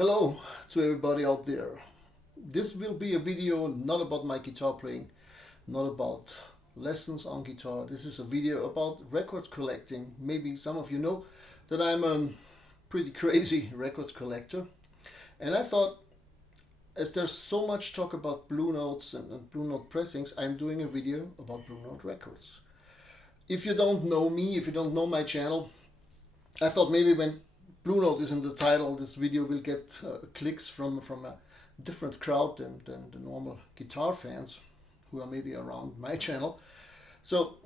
Hello to everybody out there. This will be a video not about my guitar playing, not about lessons on guitar. This is a video about record collecting. Maybe some of you know that I'm a pretty crazy record collector. And I thought, as there's so much talk about Blue Notes and Blue Note pressings, I'm doing a video about Blue Note records. If you don't know me, if you don't know my channel, I thought maybe when Blue Note is in the title, this video will get clicks from a different crowd than the normal guitar fans who are maybe around my channel. So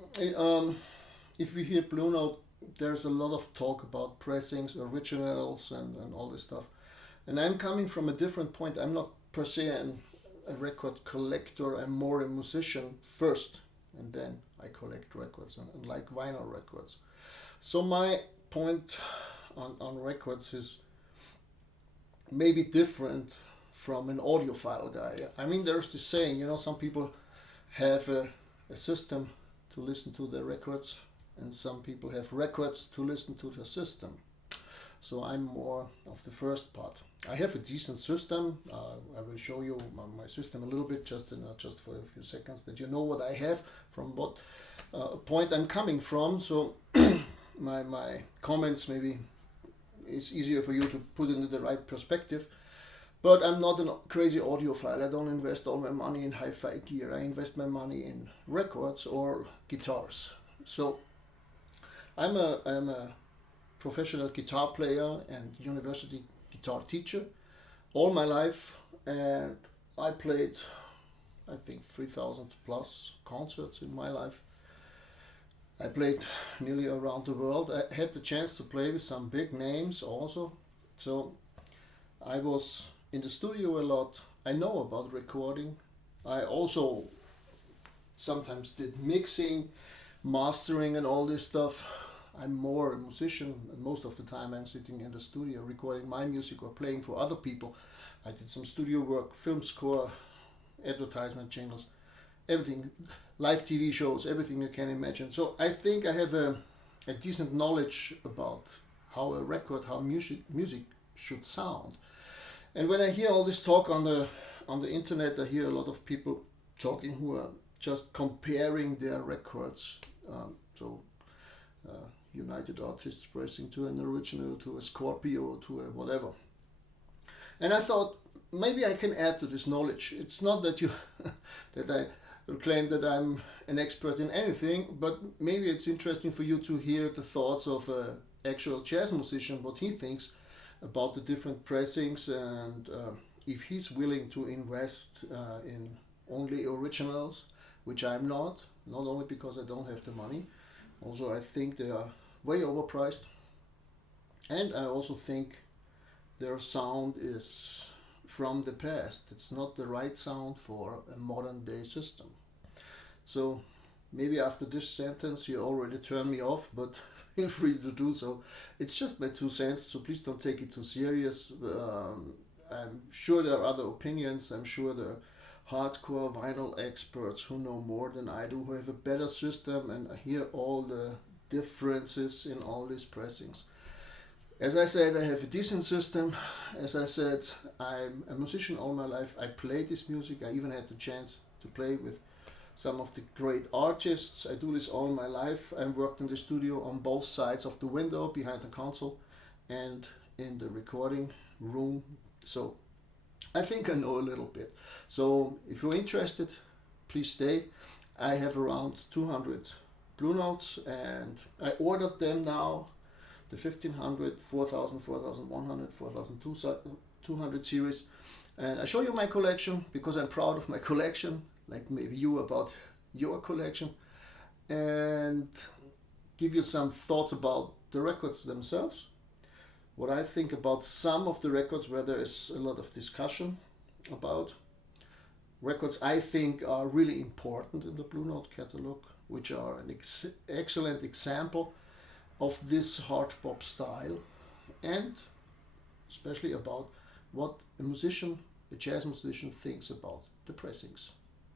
if we hear Blue Note, there's a lot of talk about pressings, originals and all this stuff. And I'm coming from a different point. I'm not per se a record collector. I'm more a musician first, and then I collect records and like vinyl records. So my point on records is maybe different from an audiophile guy. I mean, there's this saying, some people have a system to listen to their records, and some people have records to listen to the system. So I'm more of the first part. I have a decent system. I will show you my system a little bit, just for a few seconds, that you know what I have, from what point I'm coming from. So my comments maybe it's easier for you to put into the right perspective. But I'm not a crazy audiophile. I don't invest all my money in hi-fi gear. I invest my money in records or guitars. So I'm a professional guitar player and university guitar teacher all my life, and I played, I think, 3,000 plus concerts in my life. I played nearly around the world. I had the chance to play with some big names also. So I was in the studio a lot. I know about recording. I also sometimes did mixing, mastering and all this stuff. I'm more a musician, and most of the time I'm sitting in the studio recording my music or playing for other people. I did some studio work, film score, advertisement jingles, everything, live TV shows, everything you can imagine. So I think I have a decent knowledge about how a record, how music should sound. And when I hear all this talk on the internet, I hear a lot of people talking who are just comparing their records. United Artists pressing to an original, to a Scorpio, to a whatever. And I thought maybe I can add to this knowledge. It's not that that I claim that I'm an expert in anything, but maybe it's interesting for you to hear the thoughts of an actual jazz musician, what he thinks about the different pressings, and if he's willing to invest in only originals, which I'm not only because I don't have the money. Also, I think they are way overpriced, and I also think their sound is from the past. It's not the right sound for a modern day system. So maybe after this sentence you already turned me off, but feel free to do so. It's just my 2 cents, so please don't take it too serious. I'm sure there are other opinions. I'm sure there are hardcore vinyl experts who know more than I do, who have a better system, and I hear all the differences in all these pressings. As I said, I have a decent system. As I said, I'm a musician all my life. I play this music. I even had the chance to play with some of the great artists. I do this all my life. I worked in the studio on both sides of the window, behind the console and in the recording room. So I think I know a little bit. So if you're interested, please stay. I have around 200 Blue Notes, and I ordered them now, the 1500, 4000, 4100, 4200 series. And I show you my collection because I'm proud of my collection, like maybe you about your collection, and give you some thoughts about the records themselves, what I think about some of the records where there is a lot of discussion about. Records I think are really important in the Blue Note catalog, which are an excellent example of this hard bop style, and especially about what a jazz musician thinks about the pressings.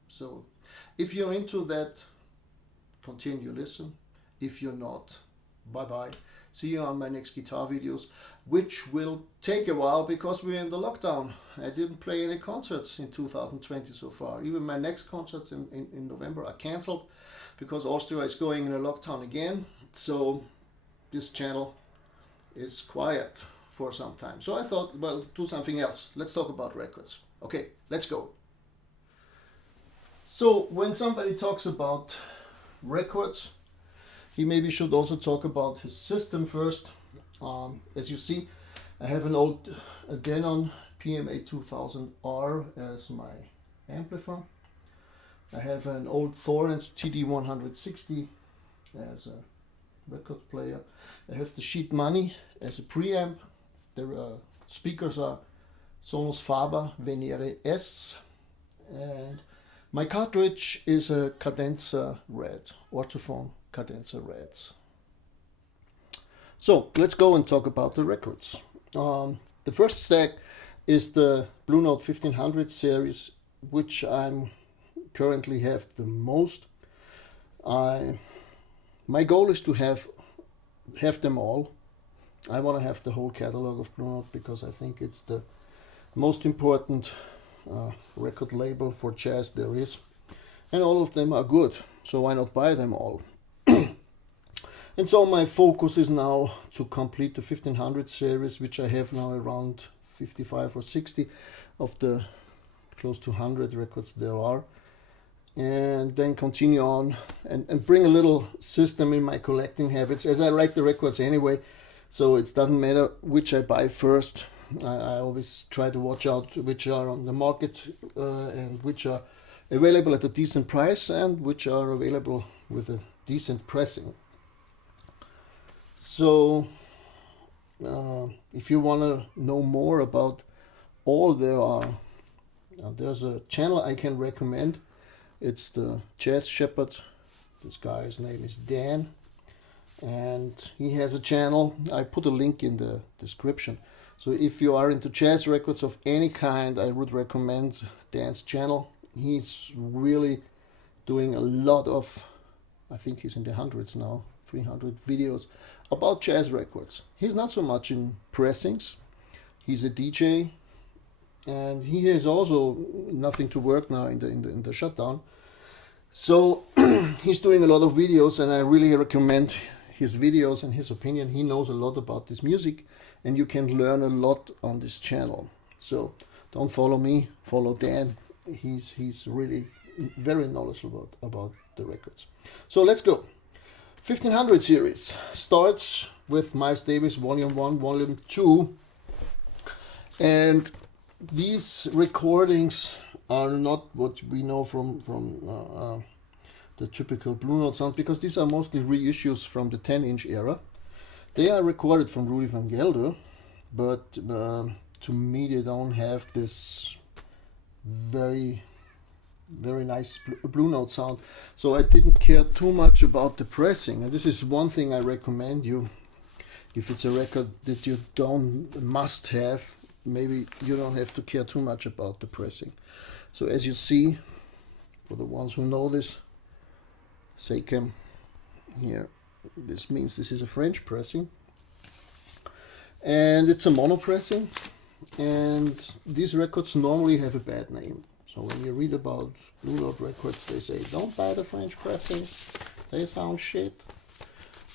So if you're into that, continue listen. If you're not, bye bye. See you on my next guitar videos, which will take a while because we're in the lockdown. I didn't play any concerts in 2020 so far. Even my next concerts in November are cancelled because Austria is going in a lockdown again. So this channel is quiet for some time. So I thought, well, do something else. Let's talk about records. Okay, let's go. So when somebody talks about records, he maybe should also talk about his system first. As you see, I have an old Denon PMA 2000R as my amplifier. I have an old Thorens TD160 as a record player. I have the Sheet Money as a preamp. The speakers are Sonos Faber Venere S, and my cartridge is a Cadenza Red, Ortofon Cadenza Reds. So let's go and talk about the records. The first stack is the Blue Note 1500 series, which I'm currently have the most. My goal is to have them all. I want to have the whole catalog of Blue Note because I think it's the most important record label for jazz there is, and all of them are good, so why not buy them all? And so my focus is now to complete the 1500 series, which I have now around 55 or 60 of the close to 100 records there are, and then continue on and bring a little system in my collecting habits, as I like the records anyway, so it doesn't matter which I buy first. I always try to watch out which are on the market and which are available at a decent price and which are available with a decent pressing. So if you want to know more about all there are, there's a channel I can recommend. It's the Jazz Shepherd. This guy's name is Dan, and he has a channel. I put a link in the description. So if you are into jazz records of any kind, I would recommend Dan's channel. He's really doing a lot of, I think he's in the hundreds now, 300 videos about jazz records. He's not so much in pressings. He's a DJ, and he has also nothing to work now in the shutdown. So he's doing a lot of videos, and I really recommend his videos and his opinion. He knows a lot about this music, and you can learn a lot on this channel. So don't follow me, follow Dan. He's really very knowledgeable about the records. So let's go. 1500 series starts with Miles Davis Volume 1, Volume 2. And these recordings are not what we know from the typical Blue Note sound, because these are mostly reissues from the 10-inch era. They are recorded from Rudy van Gelder, but to me they don't have this very nice Blue Note sound. So I didn't care too much about the pressing. And this is one thing I recommend you. If it's a record that you must have, maybe you don't have to care too much about the pressing. So as you see, for the ones who know this, Sachem here, this means this is a French pressing, and it's a mono pressing, and these records normally have a bad name. So when you read about Blue Note records, they say don't buy the French pressings, they sound shit.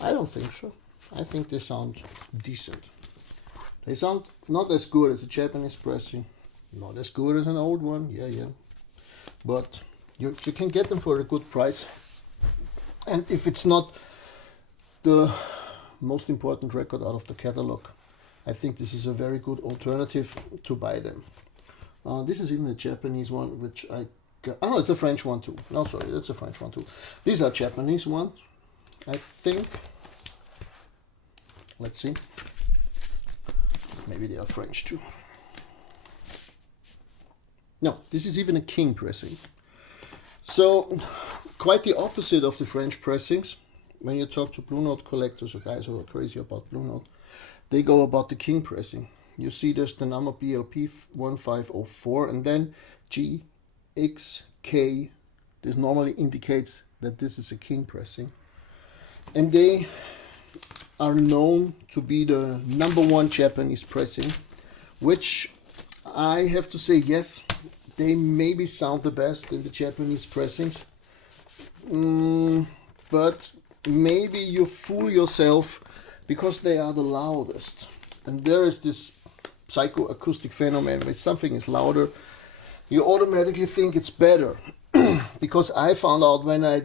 I don't think so. I think they sound decent. They sound not as good as a Japanese pressing, not as good as an old one, yeah, but you can get them for a good price. And if it's not the most important record out of the catalog, I think this is a very good alternative to buy them. This is even a Japanese one, which I got. Oh, it's a French one too. No, sorry, that's a French one too. These are Japanese ones, I think. Let's see. Maybe they are French too. No, this is even a King pressing. So, quite the opposite of the French pressings. When you talk to Blue Note collectors or guys who are crazy about Blue Note, they go about the King pressing. You see there's the number BLP 1504 and then GXK. This normally indicates that this is a King pressing. And they are known to be the #1 Japanese pressing, which I have to say, yes, they maybe sound the best in the Japanese pressings. But maybe you fool yourself because they are the loudest. And there is this psychoacoustic phenomenon. When something is louder, you automatically think it's better. Because I found out when I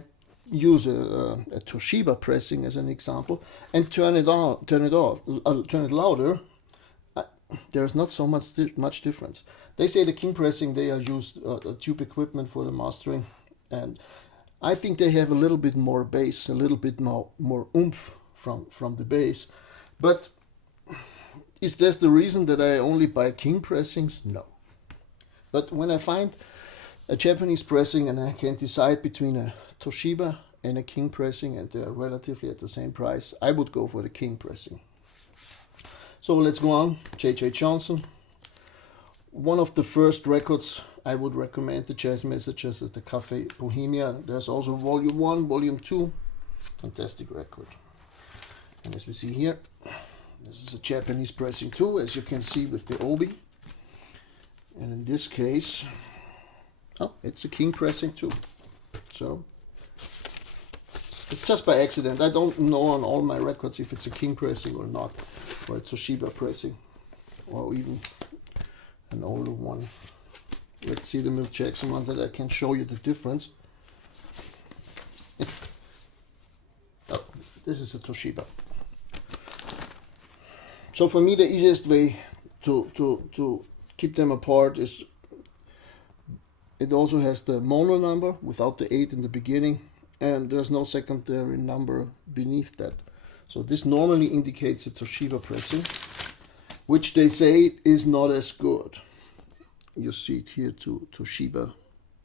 use a Toshiba pressing as an example and turn it louder, there's not so much difference. They say the King pressing, they are used tube equipment for the mastering, and I think they have a little bit more bass, a little bit more oomph from the bass. But is this the reason that I only buy King pressings? No. But when I find a Japanese pressing and I can decide between a Toshiba and a King pressing and they're relatively at the same price, I would go for the King pressing. So let's go on. J.J. Johnson. One of the first records I would recommend the Jazz Messages is the Cafe Bohemia. There's also Volume 1, Volume 2. Fantastic record. And as we see here, this is a Japanese pressing too, as you can see with the Obi. And in this case, it's a King pressing too. So it's just by accident. I don't know on all my records if it's a King pressing or not, or a Toshiba pressing, or even an older one. Let's see the Milt Jackson one that I can show you the difference. This is a Toshiba. So for me, the easiest way to keep them apart is it also has the mono number without the 8 in the beginning, and there's no secondary number beneath that. So this normally indicates a Toshiba pressing, which they say is not as good. You see it here to Toshiba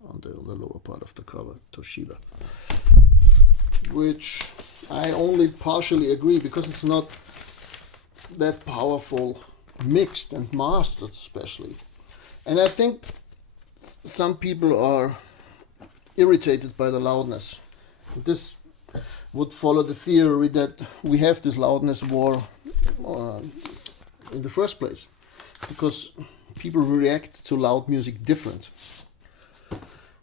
on the lower part of the cover, Toshiba, which I only partially agree because it's not that powerful mixed and mastered especially. And I think some people are irritated by the loudness. This would follow the theory that we have this loudness war in the first place, because people react to loud music different.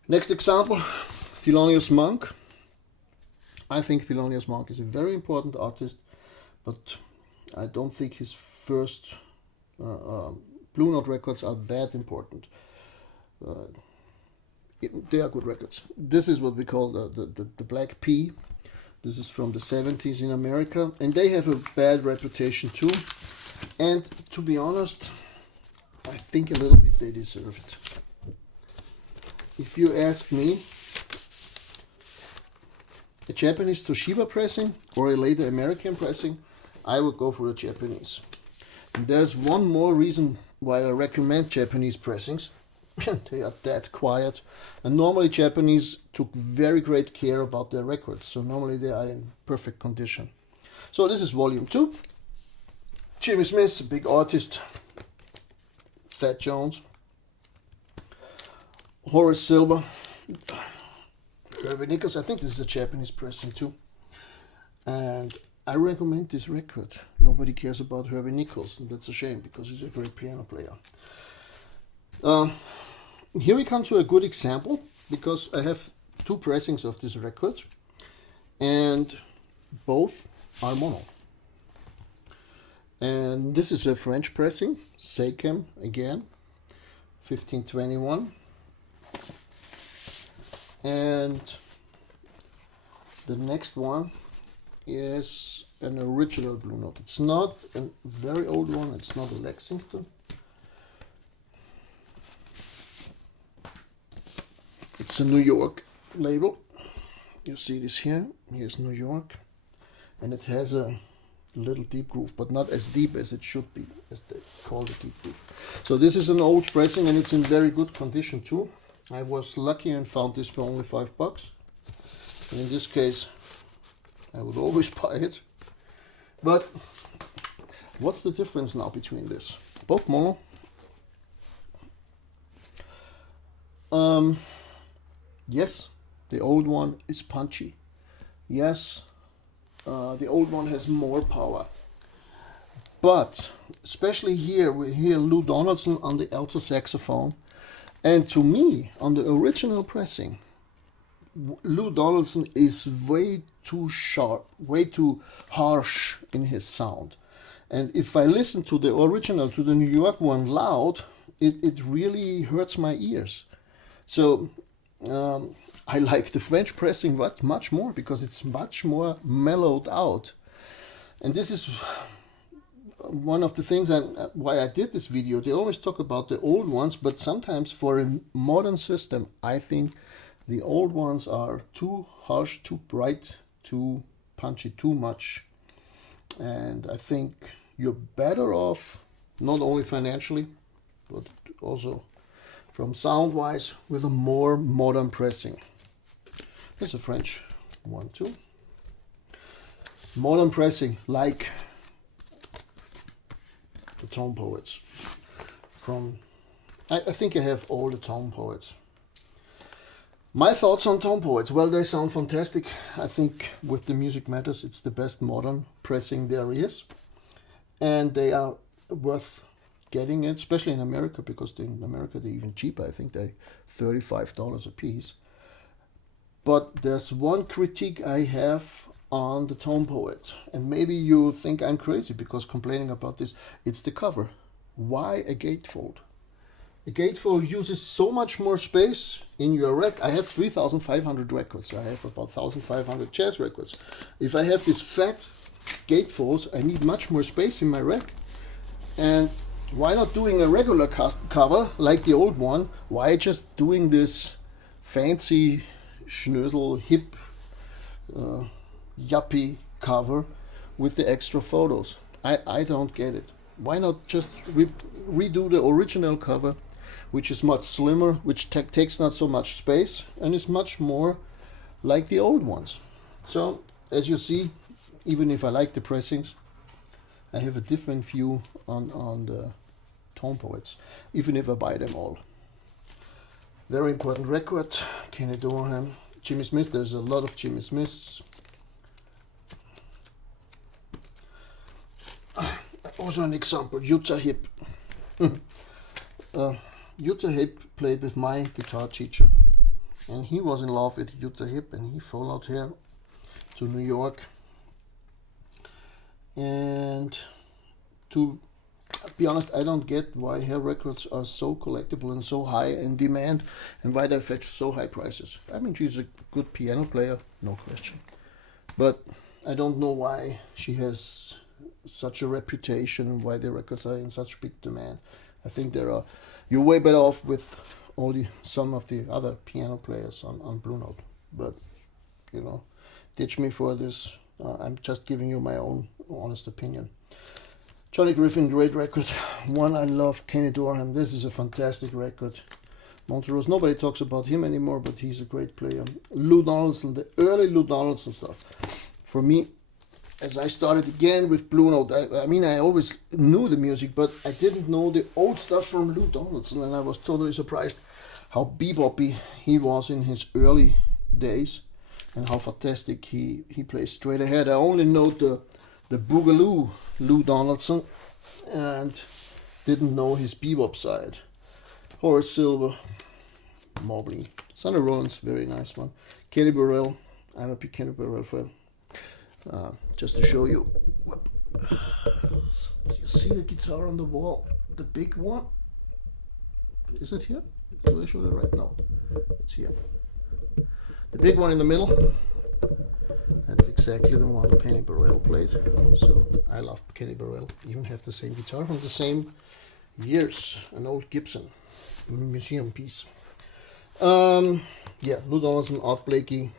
Next example, Thelonious Monk. I think Thelonious Monk is a very important artist, but I don't think his first Blue Note records are that important. They are good records. This is what we call the Black P. This is from the 70s in America, and they have a bad reputation too. And to be honest, I think a little bit they deserve it. If you ask me, a Japanese Toshiba pressing or a later American pressing, I would go for the Japanese. And there's one more reason why I recommend Japanese pressings. They are that quiet, and normally Japanese took very great care about their records, so normally they are in perfect condition. So this is Volume 2. Jimmy Smith, a big artist. Thad Jones, Horace Silver, Herbie Nichols. I think this is a Japanese pressing too, and I recommend this record. Nobody cares about Herbie Nichols, and that's a shame because he's a great piano player. Here we come to a good example, because I have 2 pressings of this record, and both are mono. And this is a French pressing, Seichem again, 1521. And the next one is an original Blue Note. It's not a very old one, it's not a Lexington. It's a New York label. You see this here. Here's New York. And it has a little deep groove, but not as deep as it should be, as they call the deep groove. So this is an old pressing, and it's in very good condition too. I was lucky and found this for only $5. And in this case, I would always buy it. But what's the difference now between this? Both mono. Yes, the old one is punchy. Yes, The old one has more power. But especially here, we hear Lou Donaldson on the alto saxophone. And to me, on the original pressing, Lou Donaldson is way too sharp, way too harsh in his sound. And if I listen to the original, to the New York one loud, it really hurts my ears. So I like the French pressing much more because it's much more mellowed out. And this is one of the things why I did this video. They always talk about the old ones, but sometimes for a modern system, I think the old ones are too harsh, too bright, too punchy, too much. And I think you're better off, not only financially, but also from sound-wise, with a more modern pressing. Here's a French one too. Modern pressing, like the Tone Poets. I think I have all the Tone Poets. My thoughts on Tone Poets, well, they sound fantastic. I think with the Music Matters, it's the best modern pressing there is. And they are worth getting it, especially in America, because in America they're even cheaper. I think they're $35 a piece. But there's one critique I have on the Tone Poet, and maybe you think I'm crazy because complaining about this. It's the cover. Why a gatefold? A gatefold uses so much more space in your rack. I have 3,500 records. I have about 1,500 jazz records. If I have these fat gatefolds, I need much more space in my rack. And why not doing a regular cover like the old one? Why just doing this fancy schnösel hip yuppie cover with the extra photos? I don't get it. Why not just redo the original cover, which is much slimmer, which takes not so much space, and is much more like the old ones. So, as you see, even if I like the pressings, I have a different view on the Tone Poets, even if I buy them all. Very important record, Kenny Dorham, Jimmy Smith. There's a lot of Jimmy Smiths. Also an example, Utah Hip. Utah Hip played with my guitar teacher, and he was in love with Utah Hip, and he followed her to New York. And to be honest, I don't get why her records are so collectible and so high in demand, and why they fetch so high prices. I mean, she's a good piano player, no question, but I don't know why she has such a reputation and why the records are in such big demand. I think you're way better off with some of the other piano players on Blue Note. But ditch me for this. I'm just giving you my own honest opinion. Johnny Griffin, great record. One I love, Kenny Dorham. This is a fantastic record. Montrose, nobody talks about him anymore, but he's a great player. Lou Donaldson, the early Lou Donaldson stuff. For me, as I started again with Blue Note, I mean, I always knew the music, but I didn't know the old stuff from Lou Donaldson, and I was totally surprised how beboppy he was in his early days, and how fantastic he plays straight ahead. I only know the Boogaloo Lou Donaldson, and didn't know his bebop side. Horace Silver, Mobley, Sonny Rollins, very nice one. Kenny Burrell, I'm a big Kenny Burrell fan. Just to show you, you see the guitar on the wall, the big one. Is it here? Do I show it right now? It's here. The big one in the middle. That's exactly the one Kenny Burrell played. So I love Kenny Burrell. Even have the same guitar from the same years. An old Gibson museum piece. Yeah, Lou Donaldson, Art Blakey.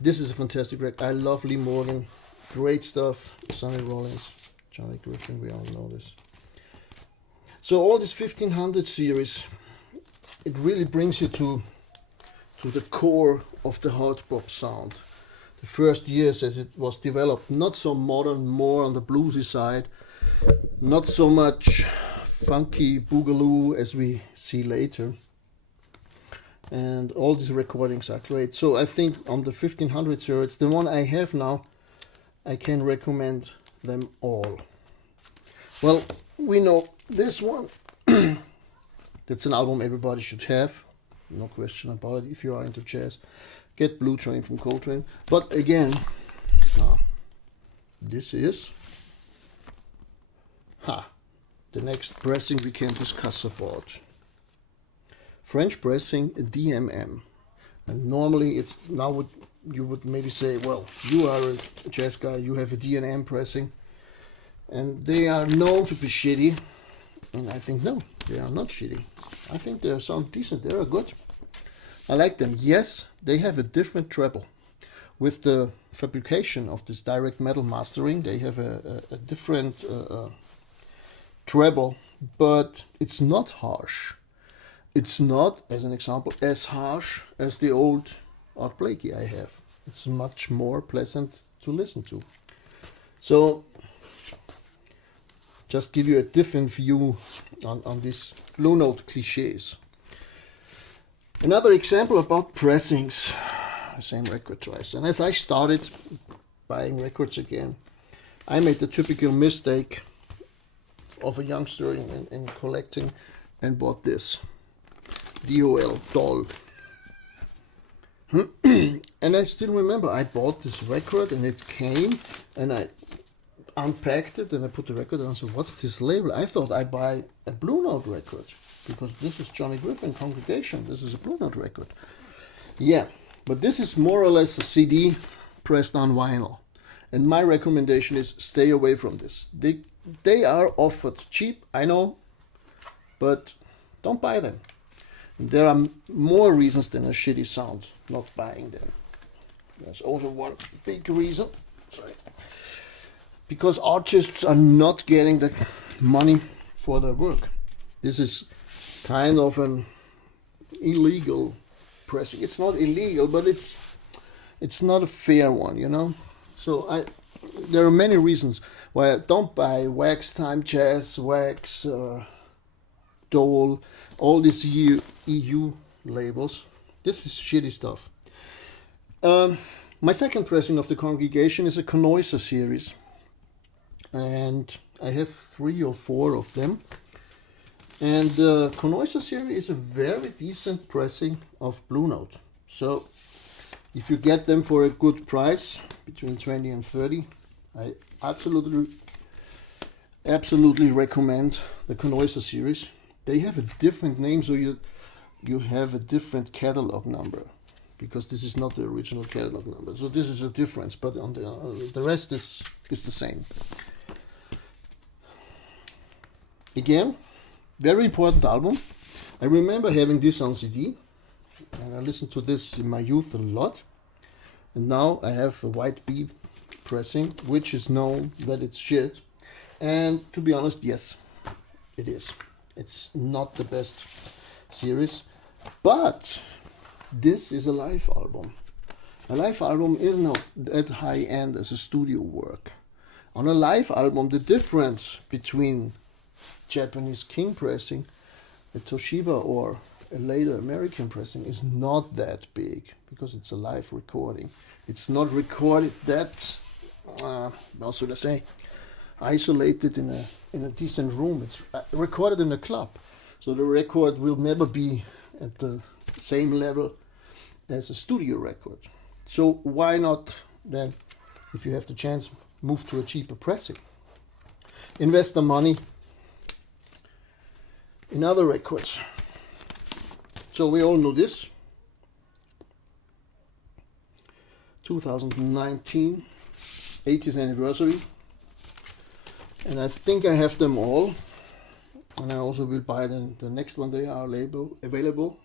This is a fantastic record. I love Lee Morgan. Great stuff. Sonny Rollins, Johnny Griffin, we all know this. So all this 1500 series, it really brings you to the core of the hard bop sound. The first years as it was developed, not so modern, more on the bluesy side, not so much funky boogaloo as we see later. And all these recordings are great. So I think on the 1500 series, the one I have now, I can recommend them all. Well, we know this one. That's an album everybody should have. No question about it. If you are into jazz, get Blue Train from Coltrane. But again, this is the next pressing we can discuss about. French pressing, DMM. And normally it's now you would maybe say, well, you are a jazz guy, you have a DMM pressing, and they are known to be shitty. And I think no, they are not shitty. I think they sound decent. They are good. I like them. Yes, they have a different treble. With the fabrication of this direct metal mastering, they have a different treble, but it's not harsh. It's not, as an example, as harsh as the old Art Blakey I have. It's much more pleasant to listen to. So, just give you a different view on these Blue Note cliches. Another example about pressings. Same record twice. And as I started buying records again, I made the typical mistake of a youngster in collecting and bought this DOL doll. And I still remember I bought this record and it came and I unpacked it and I put the record on and said, what's this label? I thought I buy a Blue Note record because this is Johnny Griffin Congregation. This is a Blue Note record. Yeah, but this is more or less a CD pressed on vinyl. And my recommendation is stay away from this. They are offered cheap, I know, but don't buy them. There are more reasons than a shitty sound not buying them. There's also one big reason. Sorry. Because artists are not getting the money for their work. This is kind of an illegal pressing. It's not illegal, but it's not a fair one, you know. So there are many reasons why I don't buy Wax Time Jazz, Wax, Dole, all these EU labels. This is shitty stuff. My second pressing of the Congregation is a Connoisseur series. And I have 3 or 4 of them. And the Connoisseur series is a very decent pressing of Blue Note. So if you get them for a good price, between 20 and 30, I absolutely recommend the Connoisseur series. They have a different name, so you have a different catalog number, because this is not the original catalog number. So this is a difference, but on the rest is the same. Again, very important album. I remember having this on CD, and I listened to this in my youth a lot. And now I have a White Bee pressing, which is known that it's shit. And to be honest, yes, it is. It's not the best series, but this is a live album. A live album is not that high end as a studio work. On a live album, the difference between Japanese King pressing, a Toshiba, or a later American pressing is not that big, because it's a live recording. It's not recorded that, how should I say, isolated in a decent room. It's recorded in a club, so the record will never be at the same level as a studio record. So why not then, if you have the chance, move to a cheaper pressing? Invest the money in other records. So we all know this. 2019, 80th anniversary. And I think I have them all. And I also will buy the next one. They are available.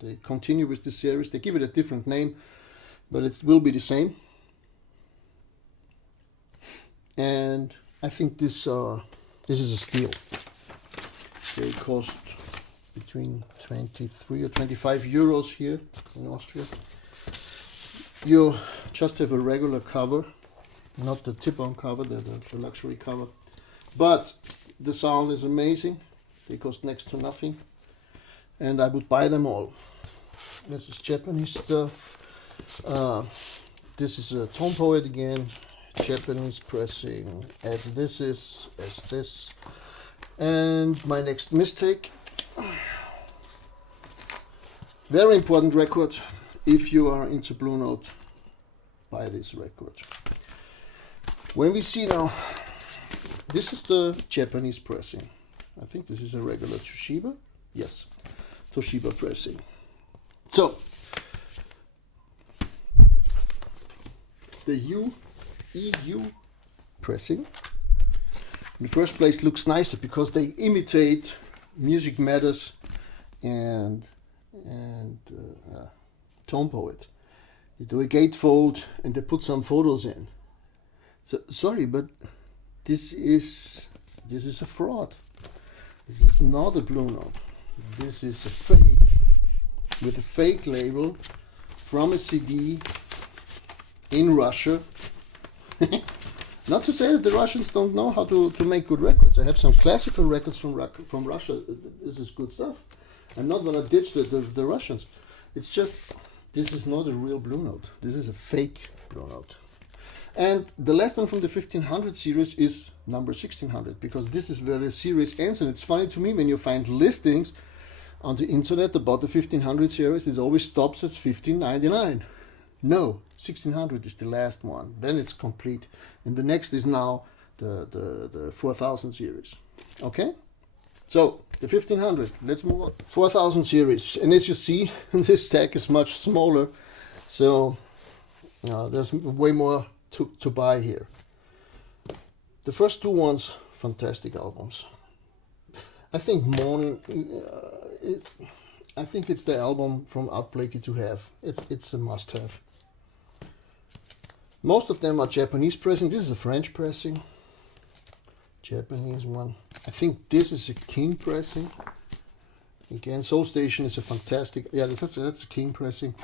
They continue with the series. They give it a different name, but it will be the same. And I think this is a steal. They cost between 23 or 25 euros here in Austria. You just have a regular cover, not the tip-on cover, the luxury cover. But the sound is amazing. They cost next to nothing. And I would buy them all. This is Japanese stuff. This is a Tone Poet again. Japanese pressing, as this is, as this. And my next mistake, very important record. If you are into Blue Note, buy this record. When we see now, this is the Japanese pressing. I think this is a regular Toshiba. Yes, Toshiba pressing. So, the EU pressing, in the first place, looks nicer because they imitate Music Matters and Tone Poet. They do a gatefold and they put some photos in. So sorry, but this is a fraud. This is not a Blue Note. This is a fake with a fake label from a CD in Russia. Not to say that the Russians don't know how to make good records. I have some classical records from Russia. This is good stuff. I'm not going to ditch the Russians. It's just, this is not a real Blue Note. This is a fake Blue Note. And the last one from the 1500 series is number 1600, because this is where the series ends. And it's funny to me, when you find listings on the internet about the 1500 series, it always stops at 1599. No, 1600 is the last one. Then it's complete. And the next is now the 4000 series. Okay? So, the 1500, let's move on. 4000 series. And as you see, this stack is much smaller. So, there's way more to buy here. The first two ones, fantastic albums. I think Morning, I think it's the album from Art Blakey to have. It's a must-have. Most of them are Japanese pressing. This is a French pressing. Japanese one. I think this is a King pressing. Again, Soul Station is a fantastic. Yeah, that's a King pressing.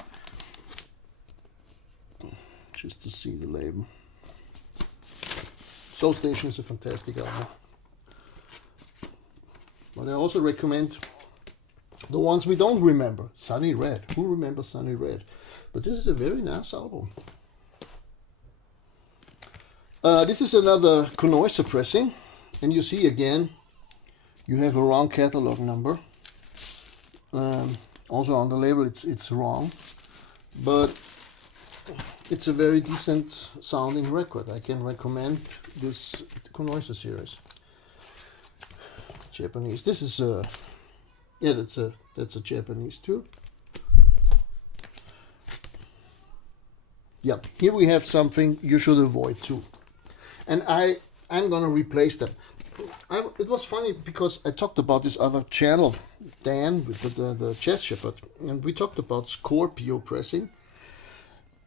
Just to see the label. Soul Station is a fantastic album. But I also recommend the ones we don't remember. Sunny Red. Who remembers Sunny Red? But this is a very nice album. This is another Connoisseur pressing. And you see again, you have a wrong catalog number. Also on the label it's wrong. But it's a very decent sounding record. I can recommend this Connoisseur series. Japanese. This is a, yeah, that's a Japanese too. Yeah, here we have something you should avoid too. And I'm gonna replace them. It was funny because I talked about this other channel, Dan, with the Jazz Shepherd, and we talked about Scorpio pressing.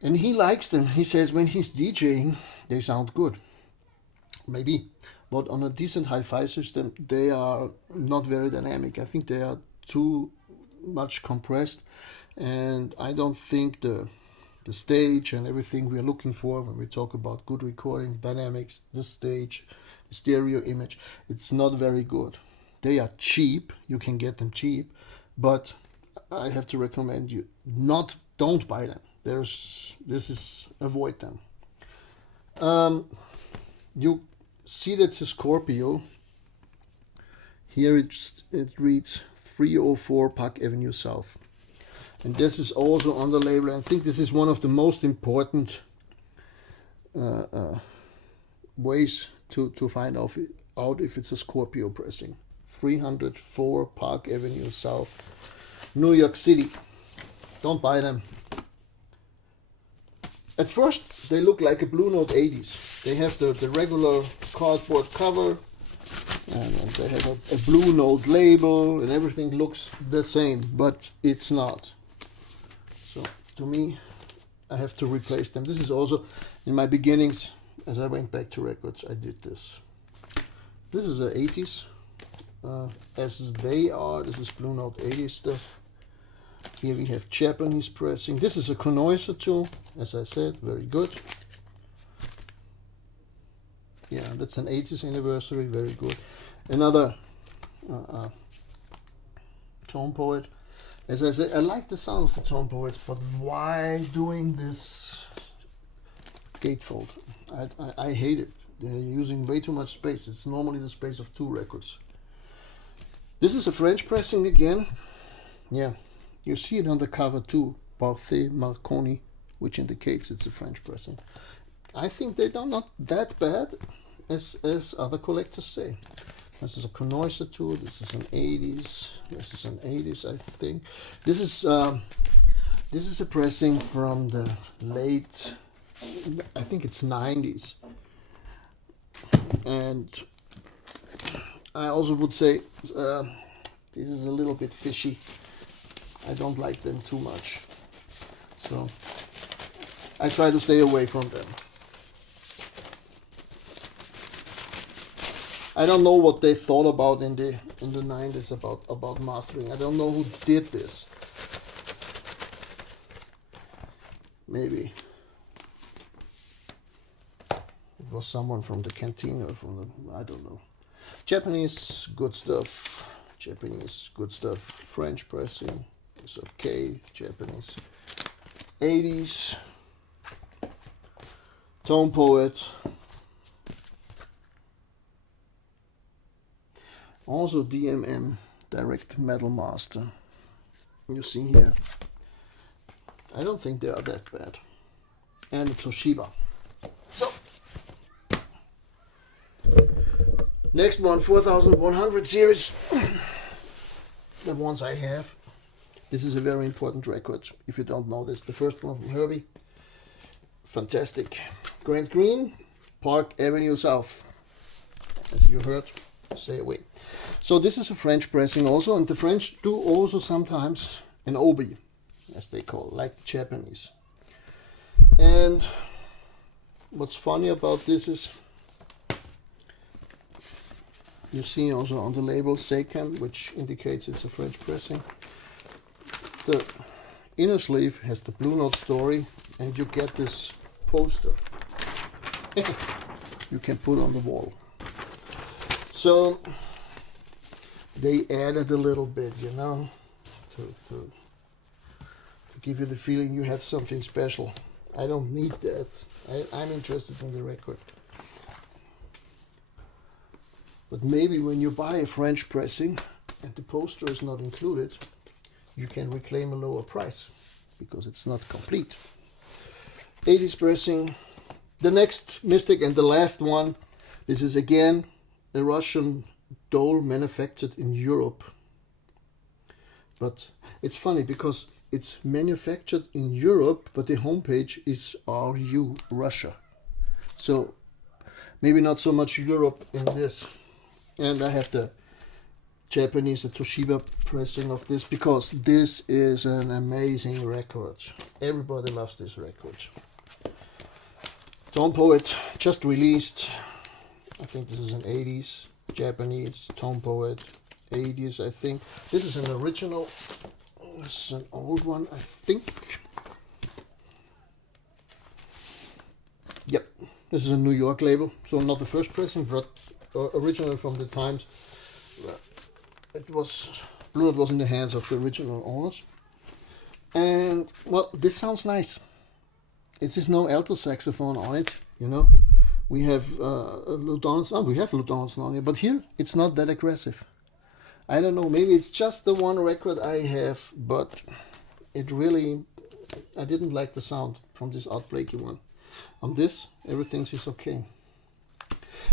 And he likes them. He says when he's DJing, they sound good. Maybe. But on a decent hi-fi system, they are not very dynamic. I think they are too much compressed. And I don't think the stage and everything we are looking for when we talk about good recording, dynamics, the stage, the stereo image, it's not very good. They are cheap. You can get them cheap. But I have to recommend you don't buy them. Avoid them. You see that's a Scorpio. Here it reads 304 Park Avenue South. And this is also on the label. I think this is one of the most important ways to find out if it's a Scorpio pressing. 304 Park Avenue South, New York City. Don't buy them. At first, they look like a Blue Note 80s. They have the regular cardboard cover, and they have a Blue Note label, and everything looks the same, but it's not. So, to me, I have to replace them. This is also, in my beginnings, as I went back to records, I did this. This is the 80s, as they are. This is Blue Note 80s stuff. Here we have Japanese pressing. This is a Connoisseur tool, as I said, very good. Yeah, that's an 80th anniversary, very good. Another Tone Poet. As I said, I like the sound of the Tone Poets, but why doing this gatefold? I hate it. They're using way too much space. It's normally the space of 2 records. This is a French pressing again. Yeah, you see it on the cover too, Parfait Marconi, which indicates it's a French pressing. I think they're not that bad as other collectors say. This is a connoisseur tool. This is an 80s. This is an 80s, I think. This is a pressing from the late, I think it's 90s. And I also would say this is a little bit fishy. I don't like them too much, so I try to stay away from them. I don't know what they thought about in the 90s about mastering. I don't know who did this. Maybe it was someone from the canteen or from the, I don't know. Japanese, good stuff. Japanese, good stuff. French pressing is okay. Japanese. 80s. Tone Poet. Also DMM, Direct Metal Master. You see here. I don't think they are that bad. And Toshiba. So, next one, 4100 series. The ones I have. This is a very important record. If you don't know this, the first one from Herbie. Fantastic. Grant Green, Park Avenue South. As you heard, say away. So this is a French pressing also, and the French do also sometimes an obi, as they call, like Japanese. And what's funny about this is you see also on the label Seicam, which indicates it's a French pressing. The inner sleeve has the Blue Note story, and you get this poster you can put on the wall. So they added a little bit, you know, to give you the feeling you have something special. I don't need that. I'm interested in the record. But maybe when you buy a French pressing and the poster is not included, you can reclaim a lower price because it's not complete. 80s pressing. The next Mystic and the last one. This is again a Russian Dole manufactured in Europe. But it's funny because it's manufactured in Europe, but the homepage is RU Russia. So maybe not so much Europe in this. And I have the Japanese, the Toshiba pressing of this because this is an amazing record. Everybody loves this record. Tone Poet just released. I think this is an 80s Japanese Tone Poet, 80s I think. This is an original. This is an old one I think. Yep, this is a New York label, so not the first pressing, but original from the times. It was Blue Note was in the hands of the original owners, and well, this sounds nice. This is no alto saxophone on it, you know. We have Lou Donaldson. Oh, we have Lou Donaldson on it, but here it's not that aggressive. I don't know. Maybe it's just the one record I have, but it really, I didn't like the sound from this Art Blakey one. On this, everything is okay.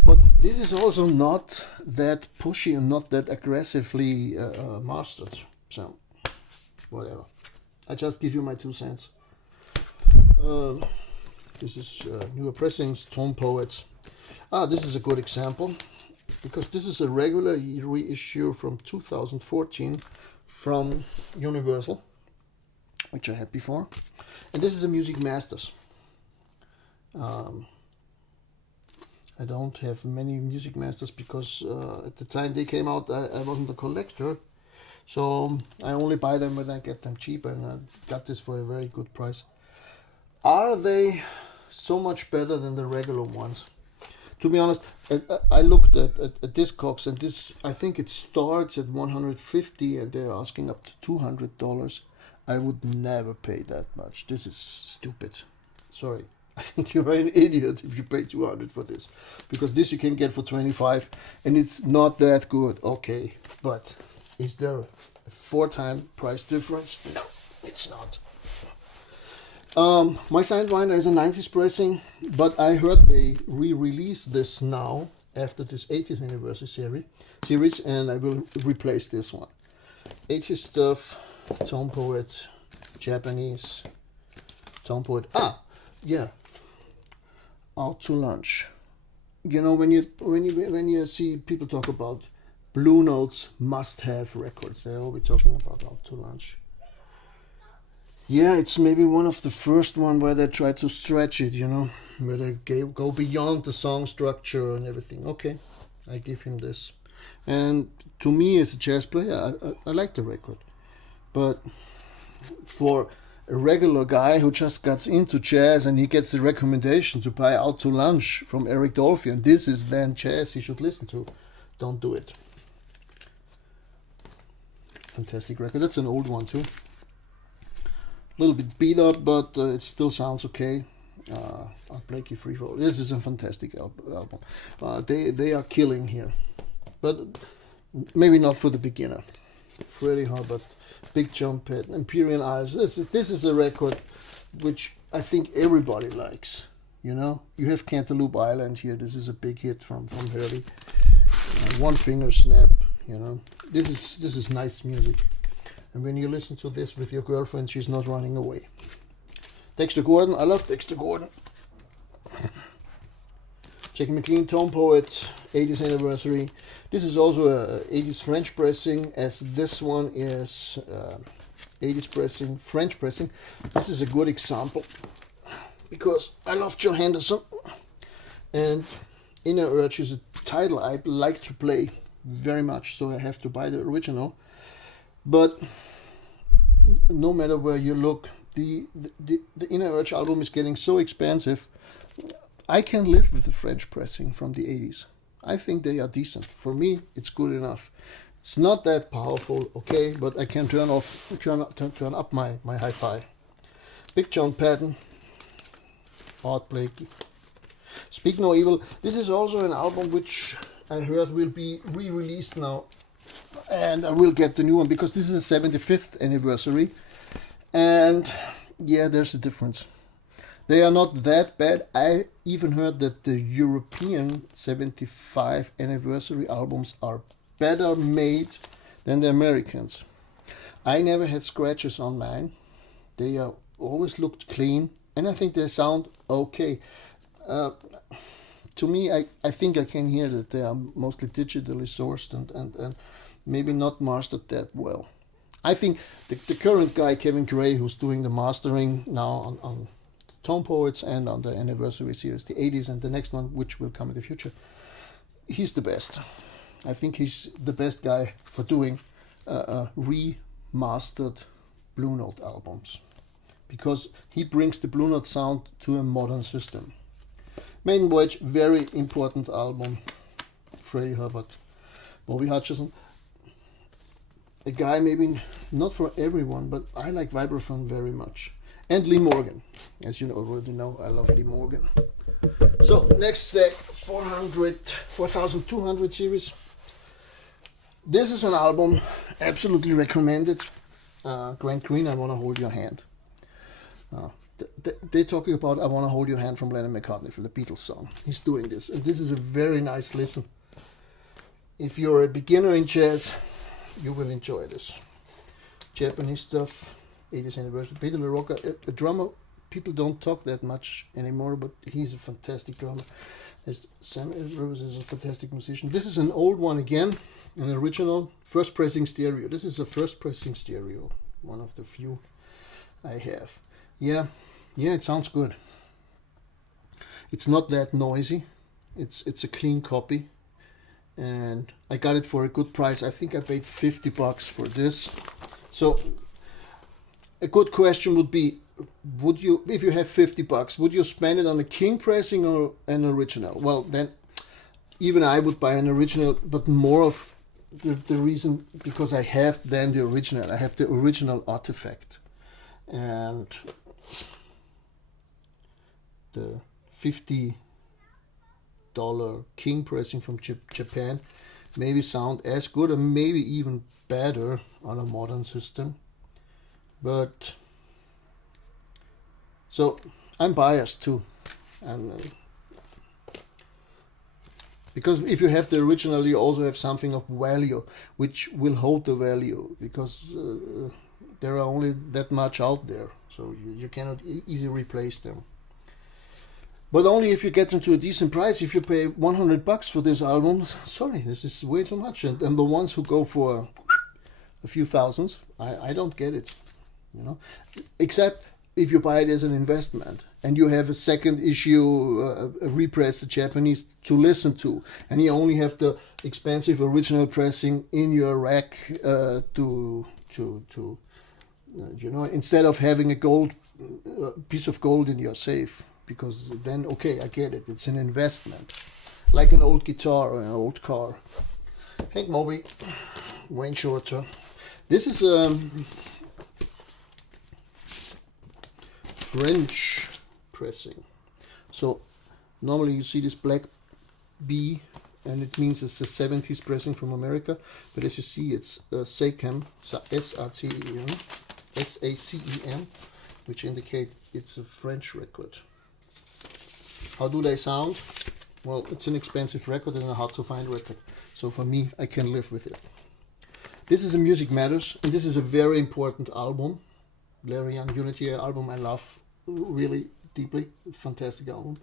But this is also not that pushy and not that aggressively mastered. So, whatever. I just give you my 2 cents. This is newer pressings, Tone Poets. This is a good example because this is a regular reissue from 2014 from Universal, which I had before. And this is a Music Masters. I don't have many Music Masters because at the time they came out, I wasn't a collector. So I only buy them when I get them cheap, and I got this for a very good price. Are they so much better than the regular ones? To be honest, I looked at Discogs, and this, I think it starts at $150 and they're asking up to $200. I would never pay that much. This is stupid. Sorry. I think you're an idiot if you pay 200 for this, because this you can get for 25, and it's not that good. Okay, but is there a 4-time price difference? No, it's not. My Sidewinder is a 90s pressing, but I heard they re-release this now after this 80s anniversary series, and I will replace this one. 80s stuff, Tone Poet, Japanese, Tone Poet. Yeah, Out to Lunch. You know, when you see people talk about Blue Note's must-have records, they're always talking about Out to Lunch. Yeah, it's maybe one of the first one where they try to stretch it, you know, where they go beyond the song structure and everything. Okay, I give him this. And to me, as a jazz player, I like the record. But for a regular guy who just gets into jazz and he gets the recommendation to buy Out to Lunch from Eric Dolphy, and this is then jazz he should listen to, don't do it. Fantastic record. That's an old one too. A little bit beat up, but it still sounds okay. Art Blakey Free Fall. This is a fantastic album. They are killing here, but maybe not for the beginner. Freddie Hubbard, Big John Patton, Empyrean Eyes. This is a record which I think everybody likes. You know, you have Cantaloupe Island here. This is a big hit from Herbie. One Finger Snap. You know, this is nice music. And when you listen to this with your girlfriend, she's not running away. Dexter Gordon, I love Dexter Gordon. Jackie McLean, Tone Poet, 80th anniversary. This is also a 80s French pressing, as this one is 80s pressing, French pressing. This is a good example because I love Joe Henderson, and Inner Urge is a title I like to play very much, so I have to buy the original. But no matter where you look, the Inner Urge album is getting so expensive. I can live with the French pressing from the 80s. I think they are decent. For me, it's good enough. It's not that powerful, okay, but I can turn up my hi-fi. Big John Patton, Art Blakey. Speak No Evil. This is also an album which I heard will be re-released now. And I will get the new one because this is a 75th anniversary. And yeah, there's a difference. They are not that bad. I even heard that the European 75 anniversary albums are better made than the Americans. I never had scratches on mine. They are always looked clean, and I think they sound okay. To me, I think I can hear that they are mostly digitally sourced and maybe not mastered that well. I think the current guy, Kevin Gray, who's doing the mastering now on Tone Poets and on the anniversary series, the 80s, and the next one, which will come in the future, he's the best. I think he's the best guy for doing remastered Blue Note albums, because he brings the Blue Note sound to a modern system. Maiden Voyage, very important album. Freddie Hubbard, Bobby Hutcherson. A guy maybe not for everyone, but I like vibraphone very much. And Lee Morgan. As you already know, I love Lee Morgan. So, next 4200 series. This is an album, absolutely recommended. Grant Green, I Wanna Hold Your Hand. They're talking about I Wanna Hold Your Hand from Lennon McCartney, for the Beatles song. He's doing this, and this is a very nice listen. If you're a beginner in jazz, you will enjoy this. Japanese stuff, 80th anniversary. Peter LaRocca, a drummer. People don't talk that much anymore, but he's a fantastic drummer. As Sam Rose is a fantastic musician. This is an old one again, an original first pressing stereo. This is a first pressing stereo, one of the few I have. Yeah, it sounds good. It's not that noisy. It's a clean copy, and I got it for a good price. I think I paid $50 for this. So a good question would be, would you, if you have $50, would you spend it on a king pressing or an original? Well, then even I would buy an original, but more of the reason because I have then the original. I have the original artifact, and the $50 King pressing from Japan maybe sound as good or maybe even better on a modern system. But so I'm biased too, and because if you have the original, you also have something of value, which will hold the value, because there are only that much out there, so you cannot easily replace them. But only if you get them to a decent price. If you pay $100 for this album, sorry, this is way too much. And the ones who go for a few thousands, I don't get it, you know. Except if you buy it as an investment and you have a second issue, a repress, the Japanese, to listen to, and you only have the expensive original pressing in your rack to you know, instead of having a gold piece of gold in your safe, because then okay, I get it, it's an investment, like an old guitar or an old car. Hank Mobley, Wayne Shorter. This is French pressing. So normally you see this black B, and it means it's the 70s pressing from America, but as you see, it's SACEM, S-A-C-E-M, which indicate it's a French record. How do they sound? Well, it's an expensive record and a hard to find record, so for me, I can live with it. This is a Music Matters, and this is a very important album. Larry Young Unity album I love really deeply. Fantastic album.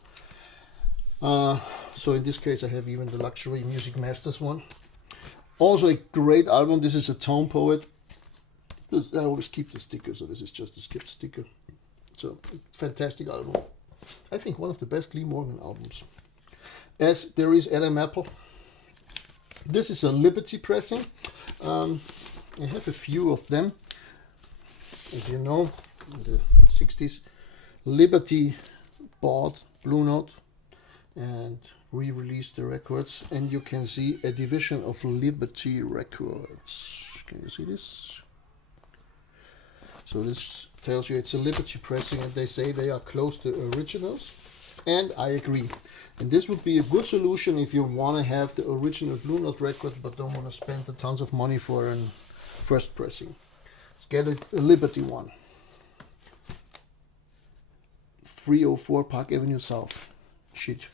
So in this case I have even the luxury Music Masters one. Also a great album. This is a Tone Poet. I always keep the sticker, so this is just a skipped sticker. So fantastic album. I think one of the best Lee Morgan albums. As there is Adam Apple. This is a Liberty pressing. I have a few of them. As you know, in the 60s, Liberty bought Blue Note and re-released the records, and you can see a division of Liberty Records. Can you see this? So this tells you it's a Liberty pressing, and they say they are close to originals, and I agree. And this would be a good solution if you want to have the original Blue Note record but don't want to spend the tons of money for a first pressing. Get a Liberty one. 304 Park Avenue South. Shit,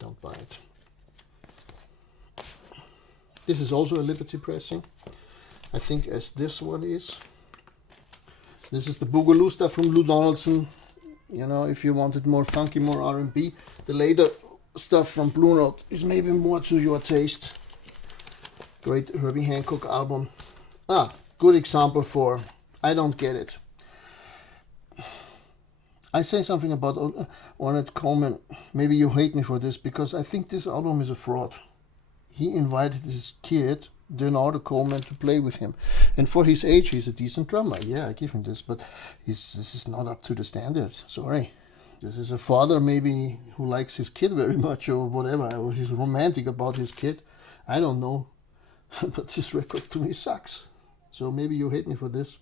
don't buy it. This is also a Liberty pressing, I think, as this one is. This is the Boogaloo stuff from Lou Donaldson. You know, if you wanted more funky, more R&B, the later stuff from Blue Note is maybe more to your taste. Great Herbie Hancock album. Good example for I don't get it. I say something about Ornette Coleman. Maybe you hate me for this, because I think this album is a fraud. He invited his kid, Leonardo Coleman, to play with him. And for his age, he's a decent drummer. Yeah, I give him this, but this is not up to the standard. Sorry. This is a father maybe who likes his kid very much or whatever, or he's romantic about his kid. I don't know. But this record to me sucks. So maybe you hate me for this.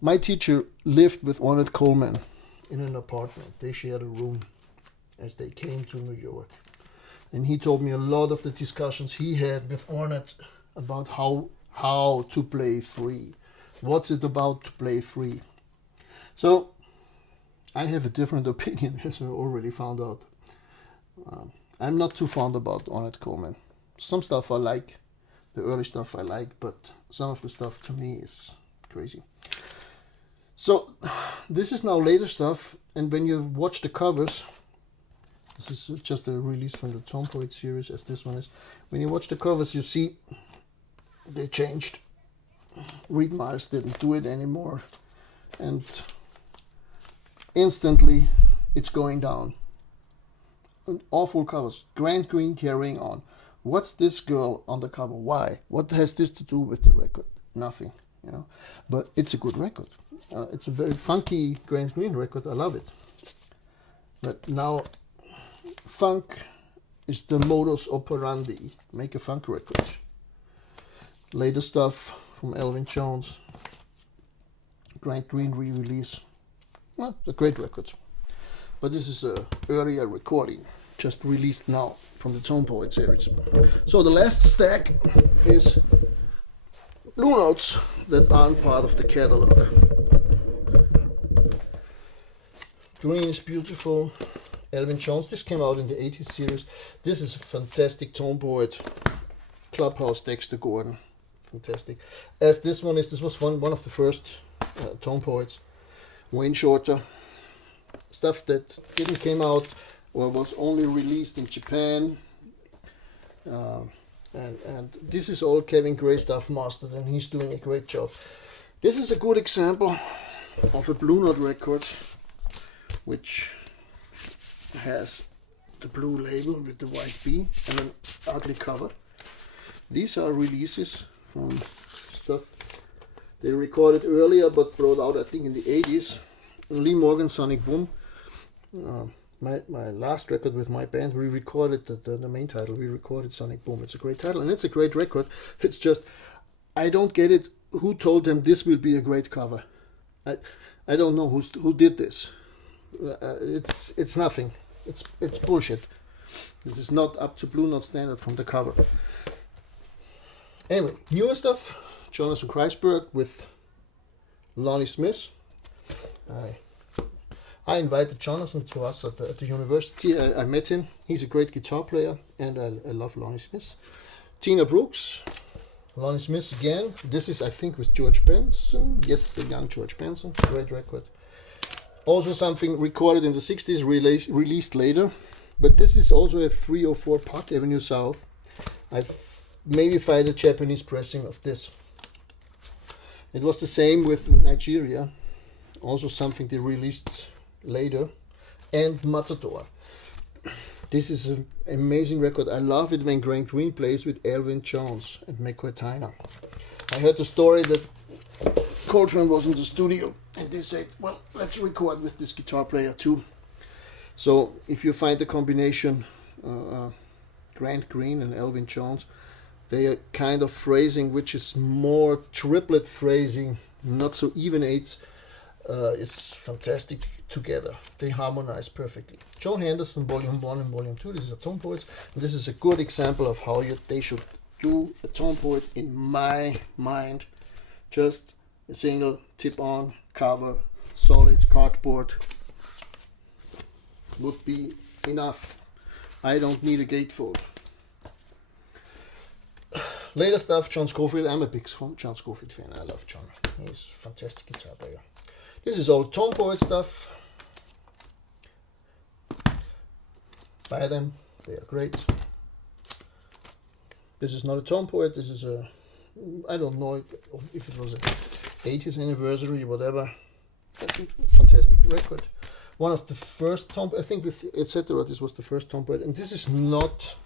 My teacher lived with Ornette Coleman in an apartment. They shared a room as they came to New York. And he told me a lot of the discussions he had with Ornette about how to play free. What's it about to play free? So I have a different opinion, as I already found out. I'm not too fond about Ornette Coleman. Some stuff I like. The early stuff I like, but some of the stuff to me is crazy. So this is now later stuff, and when you watch the covers, this is just a release from the Tone Poet series, as this one is. When you watch the covers, you see they changed. Reed Miles didn't do it anymore, and instantly it's going down. An awful covers. Grant Green, Carrying On. What's this girl on the cover? Why? What has this to do with the record? Nothing, you know. But it's a good record. It's a very funky Grant Green record. I love it. But now, funk is the modus operandi. Make a funk record. Later stuff from Elvin Jones. Grant Green re-release. Well, a great record. but this is a earlier recording, just released now from the Tone Poet series. So the last stack is Blue Notes that aren't part of the catalog. Green is beautiful. Elvin Jones, this came out in the 80s series. This is a fantastic Tone Poet. Clubhouse Dexter Gordon. Fantastic. As this one is, this was one of the first Tone Poets. Wayne Shorter. Stuff that didn't came out or was only released in Japan. And this is all Kevin Gray stuff mastered, and he's doing a great job. This is a good example of a Blue Note record, which has the blue label with the white B and an ugly cover. These are releases from stuff they recorded earlier but brought out, I think, in the 80s. Lee Morgan, Sonic Boom. My last record with my band, we recorded the main title. We recorded Sonic Boom. It's a great title and it's a great record. It's just, I don't get it. Who told them this will be a great cover? I don't know who did this. It's nothing. It's bullshit. This is not up to Blue Note standard from the cover. Anyway, newer stuff. Jonathan Kreisberg with Lonnie Smith. I invited Jonathan to us at the university. I met him. He's a great guitar player, and I love Lonnie Smith. Tina Brooks, Lonnie Smith again. This is, I think, with George Benson. Yes, the young George Benson. Great record. Also something recorded in the 60s, released later. But this is also a 304 Park Avenue South. I've maybe find a Japanese pressing of this. It was the same with Nigeria. Also something they released later. And Matador. This is an amazing record. I love it when Grant Green plays with Elvin Jones and McCoy Tyner. I heard the story that Coltrane was in the studio and they said, well, let's record with this guitar player too. So if you find the combination Grant Green and Elvin Jones, they are kind of phrasing which is more triplet phrasing, not so even eights. It's fantastic together. They harmonize perfectly. Joe Henderson, Volume 1 and Volume 2. This is a Tone Poets. This is a good example of how they should do a Tone Poet in my mind. Just a single tip-on cover, solid cardboard would be enough. I don't need a gatefold. Later stuff, John Scofield. I'm a big John Scofield fan. I love John. He's a fantastic guitar player. This is all Tone Poet stuff. Buy them. They are great. This is not a Tone Poet. This is a, I don't know if it was a 80th anniversary, whatever. Fantastic record. One of the first Tone, I think with etc. This was the first Tone Poet, and this is not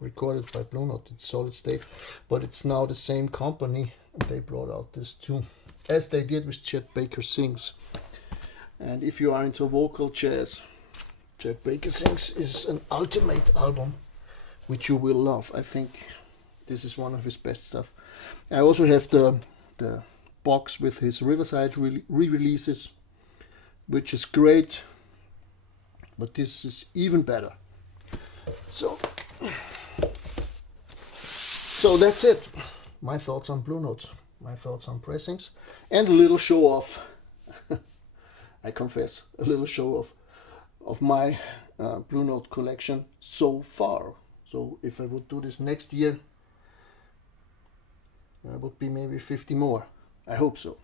recorded by Blue Note. It's Solid State, but it's now the same company, and they brought out this too, as they did with Chet Baker Sings. And if you are into vocal jazz, Chet Baker Sings is an ultimate album, which you will love. I think this is one of his best stuff. I also have the box with his Riverside re-releases, which is great, but this is even better. So that's it. My thoughts on Blue Notes, my thoughts on pressings, and a little show off. I confess, a little show off of my Blue Note collection so far. So if I would do this next year, there would be maybe 50 more. I hope so.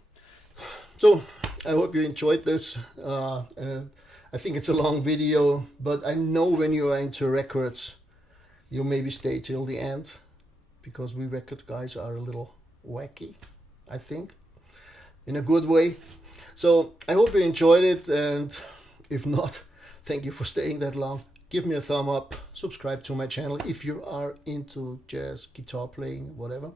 So I hope you enjoyed this. I think it's a long video, but I know when you are into records, you maybe stay till the end, because we record guys are a little wacky, I think, in a good way. So I hope you enjoyed it, and if not, thank you for staying that long. Give me a thumb up, subscribe to my channel if you are into jazz, guitar playing, whatever.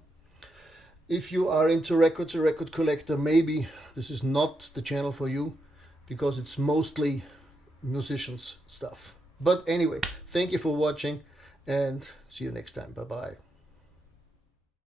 If you are into records, a record collector, maybe this is not the channel for you, because it's mostly musicians stuff. But anyway, thank you for watching, and see you next time. Bye bye.